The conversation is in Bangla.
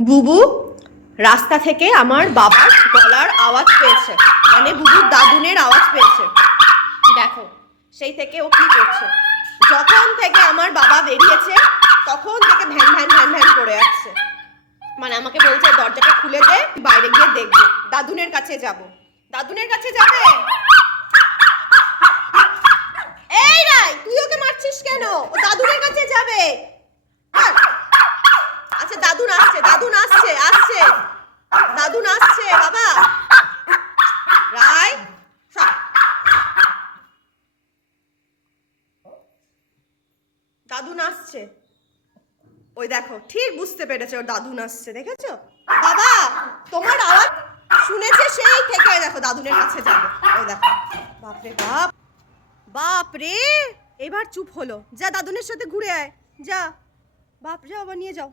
বুবু, রাস্তা থেকে আমার বাবার গলার আওয়াজ পেয়েছে। মানে বুবুর দাদুনের আওয়াজ পেয়েছে। দেখো, সেই থেকে ও কি করছে? যখন থেকে আমার বাবা বেরিয়েছে, তখন থেকে ভ্যান ভ্যান ভ্যান ভ্যান করে আসছে। মানে আমাকে বলছে, দরজাটা খুলে দে বাইরে গিয়ে দেখব। দাদুনের কাছে যাব। দাদুনের কাছে যাবে? এই রাই তুই ওকে মারছিস কেন? ও দাদুনের কাছে যাবে। দাদুন আসছে দাদুন আসছে আসছে। দাদুন আসছে, বাবা। সর। দাদুন আসছে। ওই দেখো, ঠিক বুঝতে পেরেছে ওর দাদুন আসছে, দেখেছ? বাবা, তোমার আওয়াজ শুনেছে সেই থেকে। দেখো, দাদুনের কাছে যাবে। ওই দেখো। বাপরে বাপ। বাপ রে এবার চুপ হলো। যা দাদুনের সাথে ঘুরে আয়। যা। বাপ যাও আবার নিয়ে যাও।